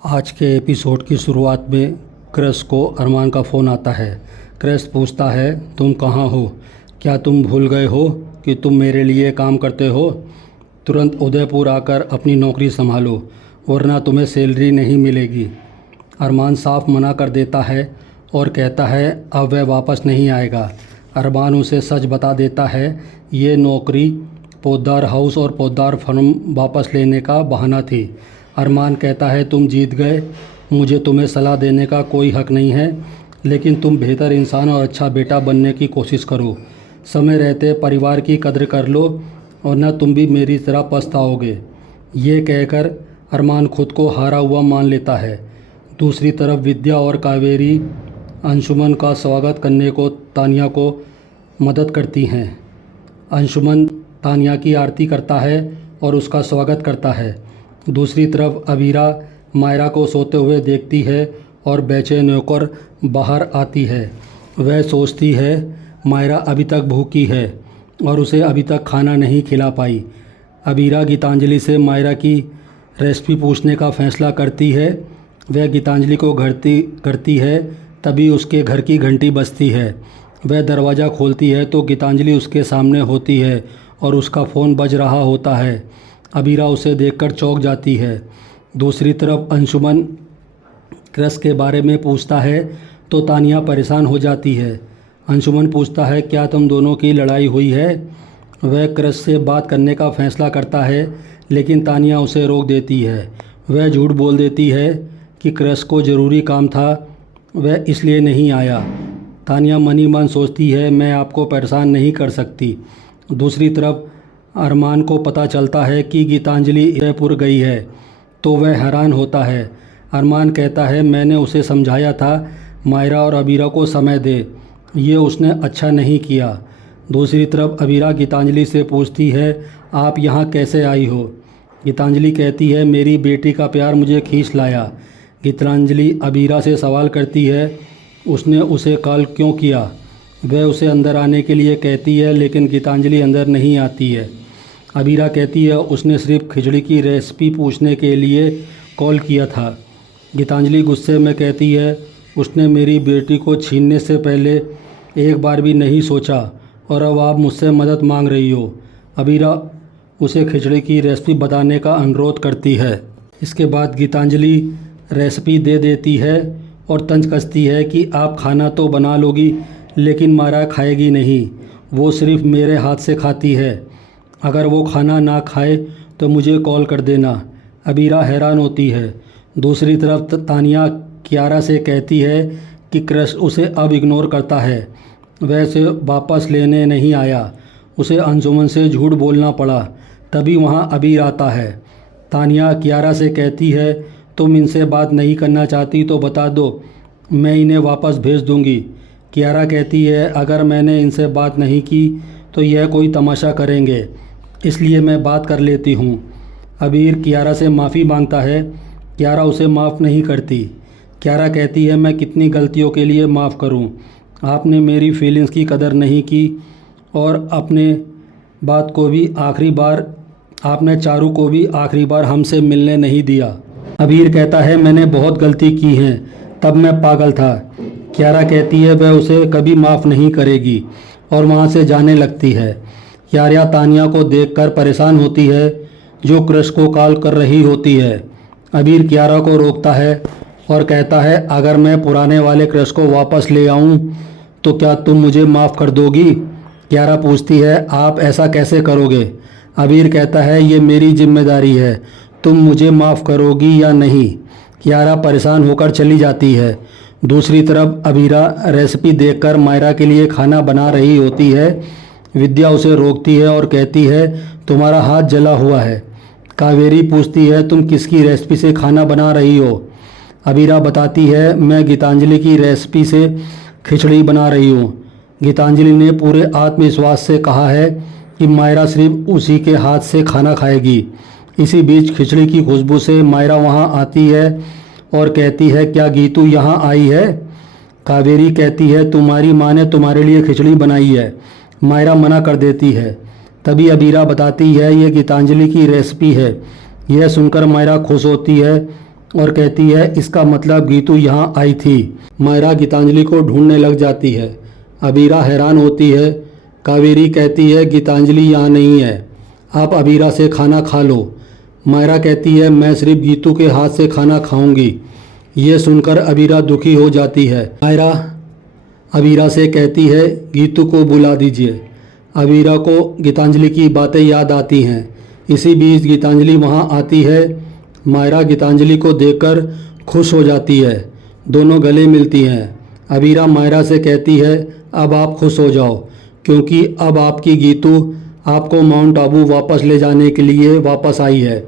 आज के एपिसोड की शुरुआत में क्रश को अरमान का फ़ोन आता है। क्रश पूछता है, तुम कहाँ हो? क्या तुम भूल गए हो कि तुम मेरे लिए काम करते हो? तुरंत उदयपुर आकर अपनी नौकरी संभालो, वरना तुम्हें सैलरी नहीं मिलेगी। अरमान साफ मना कर देता है और कहता है अब वह वापस नहीं आएगा। अरमान उसे सच बता देता है, ये नौकरी पोद्दार हाउस और पोद्दार फर्म वापस लेने का बहाना थी। अरमान कहता है, तुम जीत गए, मुझे तुम्हें सलाह देने का कोई हक नहीं है, लेकिन तुम बेहतर इंसान और अच्छा बेटा बनने की कोशिश करो। समय रहते परिवार की कद्र कर लो, वरना तुम भी मेरी तरह पछताओगे। ये कहकर अरमान खुद को हारा हुआ मान लेता है। दूसरी तरफ विद्या और कावेरी अंशुमन का स्वागत करने को तानिया को मदद करती हैं। अंशुमन तानिया की आरती करता है और उसका स्वागत करता है। दूसरी तरफ अबीरा मायरा को सोते हुए देखती है और बेचैन होकर बाहर आती है। वह सोचती है मायरा अभी तक भूखी है और उसे अभी तक खाना नहीं खिला पाई। अबीरा गीतांजलि से मायरा की रेसिपी पूछने का फैसला करती है। वह गीतांजलि को करती है, तभी उसके घर की घंटी बजती है। वह दरवाज़ा खोलती है तो गीतांजलि उसके सामने होती है और उसका फ़ोन बज रहा होता है। अबीरा उसे देखकर चौंक जाती है। दूसरी तरफ अंशुमन क्रश के बारे में पूछता है तो तानिया परेशान हो जाती है। अंशुमन पूछता है, क्या तुम दोनों की लड़ाई हुई है? वह क्रश से बात करने का फैसला करता है, लेकिन तानिया उसे रोक देती है। वह झूठ बोल देती है कि क्रश को ज़रूरी काम था, वह इसलिए नहीं आया। तानिया मन ही मन सोचती है, मैं आपको परेशान नहीं कर सकती। दूसरी तरफ अरमान को पता चलता है कि गीतांजलि उदयपुर गई है तो वह हैरान होता है। अरमान कहता है, मैंने उसे समझाया था मायरा और अबीरा को समय दे, ये उसने अच्छा नहीं किया। दूसरी तरफ अबीरा गीतांजलि से पूछती है, आप यहाँ कैसे आई हो? गीतांजलि कहती है, मेरी बेटी का प्यार मुझे खींच लाया। गीतांजलि अबीरा से सवाल करती है, उसने उसे कॉल क्यों किया? वह उसे अंदर आने के लिए कहती है, लेकिन गीतांजलि अंदर नहीं आती है। अबीरा कहती है, उसने सिर्फ खिचड़ी की रेसिपी पूछने के लिए कॉल किया था। गीतांजलि गुस्से में कहती है, उसने मेरी बेटी को छीनने से पहले एक बार भी नहीं सोचा और अब आप मुझसे मदद मांग रही हो। अबीरा उसे खिचड़ी की रेसिपी बताने का अनुरोध करती है। इसके बाद गीतांजलि रेसिपी दे देती है और तंज कसती है कि आप खाना तो बना लोगी, लेकिन मायरा खाएगी नहीं, वो सिर्फ मेरे हाथ से खाती है। अगर वो खाना ना खाए तो मुझे कॉल कर देना। अबीरा हैरान होती है। दूसरी तरफ तानिया कियारा से कहती है कि क्रश उसे अब इग्नोर करता है, वह उसे वापस लेने नहीं आया। उसे अंशुमन से झूठ बोलना पड़ा। तभी वहाँ अबीर आता है। तानिया कियारा से कहती है, तुम इनसे बात नहीं करना चाहती तो बता दो, मैं इन्हें वापस भेज दूँगी। कियारा कहती है, अगर मैंने इनसे बात नहीं की तो यह कोई तमाशा करेंगे, इसलिए मैं बात कर लेती हूँ। अबीर कियारा से माफ़ी मांगता है। कियारा उसे माफ़ नहीं करती। कियारा कहती है, मैं कितनी गलतियों के लिए माफ़ करूँ? आपने मेरी फीलिंग्स की कदर नहीं की और अपने बात को भी आखिरी बार आपने चारू को भी आखिरी बार हमसे मिलने नहीं दिया। अबीर कहता है, मैंने बहुत गलती की है, तब मैं पागल था। कियारा कहती है, वह उसे कभी माफ़ नहीं करेगी और वहाँ से जाने लगती है। कियारा तानिया को देखकर परेशान होती है, जो क्रश को कॉल कर रही होती है। अबीर कियारा को रोकता है और कहता है, अगर मैं पुराने वाले क्रश को वापस ले आऊँ तो क्या तुम मुझे माफ़ कर दोगी? कियारा पूछती है, आप ऐसा कैसे करोगे? अबीर कहता है, ये मेरी जिम्मेदारी है, तुम मुझे माफ़ करोगी या नहीं? कियारा परेशान होकर चली जाती है। दूसरी तरफ अबीरा रेसिपी देखकर मायरा के लिए खाना बना रही होती है। विद्या उसे रोकती है और कहती है, तुम्हारा हाथ जला हुआ है। कावेरी पूछती है, तुम किसकी रेसिपी से खाना बना रही हो? अबीरा बताती है, मैं गीतांजलि की रेसिपी से खिचड़ी बना रही हूँ। गीतांजलि ने पूरे आत्मविश्वास से कहा है कि मायरा सिर्फ उसी के हाथ से खाना खाएगी। इसी बीच खिचड़ी की खुशबू से मायरा वहाँ आती है और कहती है, क्या गीतू यहाँ आई है? कावेरी कहती है, तुम्हारी माँ ने तुम्हारे लिए खिचड़ी बनाई है। मायरा मना कर देती है। तभी अबीरा बताती है, ये गीतांजलि की रेसिपी है। यह सुनकर मायरा खुश होती है और कहती है इसका मतलब गीतू यहाँ आई थी। मायरा गीतांजलि को ढूंढने लग जाती है। अबीरा हैरान होती है। कावेरी कहती है गीतांजलि यहाँ नहीं है, आप अबीरा से खाना खा लो। मायरा कहती है मैं सिर्फ गीतू के हाथ से खाना खाऊंगी। ये सुनकर अबीरा दुखी हो जाती है। मायरा अबीरा से कहती है गीतू को बुला दीजिए। अबीरा को गीतांजलि की बातें याद आती हैं। इसी बीच गीतांजलि वहाँ आती है। मायरा गीतांजलि को देखकर खुश हो जाती है। दोनों गले मिलती हैं। अबीरा मायरा से कहती है अब आप खुश हो जाओ, क्योंकि अब आपकी गीतू आपको माउंट आबू वापस ले जाने के लिए वापस आई है।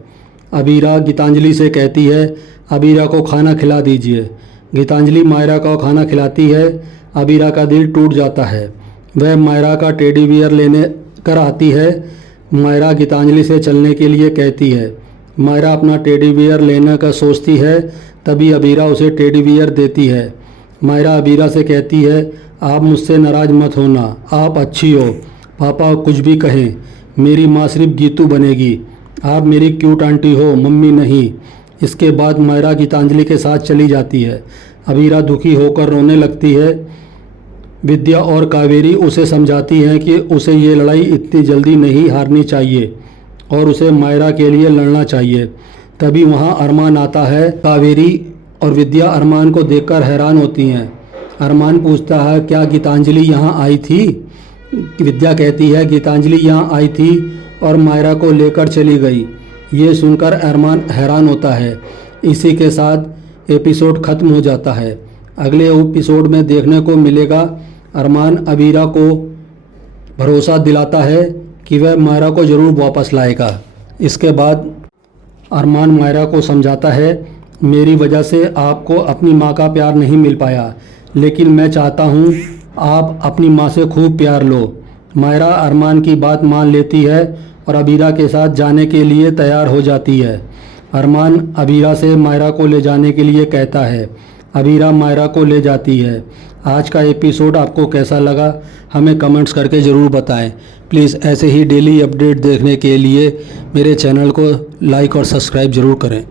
अबीरा गीतांजलि से कहती है अबीरा को खाना खिला दीजिए। गीतांजलि मायरा को खाना खिलाती है। अबीरा का दिल टूट जाता है। वह मायरा का टेडी बियर लेने कर आती है। मायरा गीतांजलि से चलने के लिए कहती है। मायरा अपना टेडी बियर लेने का सोचती है, तभी अबीरा उसे टेडी बियर देती है। मायरा अबीरा से कहती है आप मुझसे नाराज़ मत होना, आप अच्छी हो, पापा कुछ भी कहें, मेरी माँ सिर्फ गीतू बनेगी, आप मेरी क्यूट आंटी हो, मम्मी नहीं। इसके बाद मायरा गीतांजलि के साथ चली जाती है। अबीरा दुखी होकर रोने लगती है। विद्या और कावेरी उसे समझाती हैं कि उसे ये लड़ाई इतनी जल्दी नहीं हारनी चाहिए और उसे मायरा के लिए लड़ना चाहिए। तभी वहाँ अरमान आता है। कावेरी और विद्या अरमान को देखकर हैरान होती हैं। अरमान पूछता है क्या गीतांजलि यहाँ आई थी? विद्या कहती है गीतांजलि यहाँ आई थी और मायरा को लेकर चली गई। ये सुनकर अरमान हैरान होता है। इसी के साथ एपिसोड ख़त्म हो जाता है। अगले एपिसोड में देखने को मिलेगा अरमान अबीरा को भरोसा दिलाता है कि वह मायरा को ज़रूर वापस लाएगा। इसके बाद अरमान मायरा को समझाता है मेरी वजह से आपको अपनी माँ का प्यार नहीं मिल पाया, लेकिन मैं चाहता हूँ आप अपनी माँ से खूब प्यार लो। मायरा अरमान की बात मान लेती है और अबीरा के साथ जाने के लिए तैयार हो जाती है। अरमान अबीरा से मायरा को ले जाने के लिए कहता है। अबीरा मायरा को ले जाती है। आज का एपिसोड आपको कैसा लगा हमें कमेंट्स करके ज़रूर बताएं। प्लीज़ ऐसे ही डेली अपडेट देखने के लिए मेरे चैनल को लाइक और सब्सक्राइब ज़रूर करें।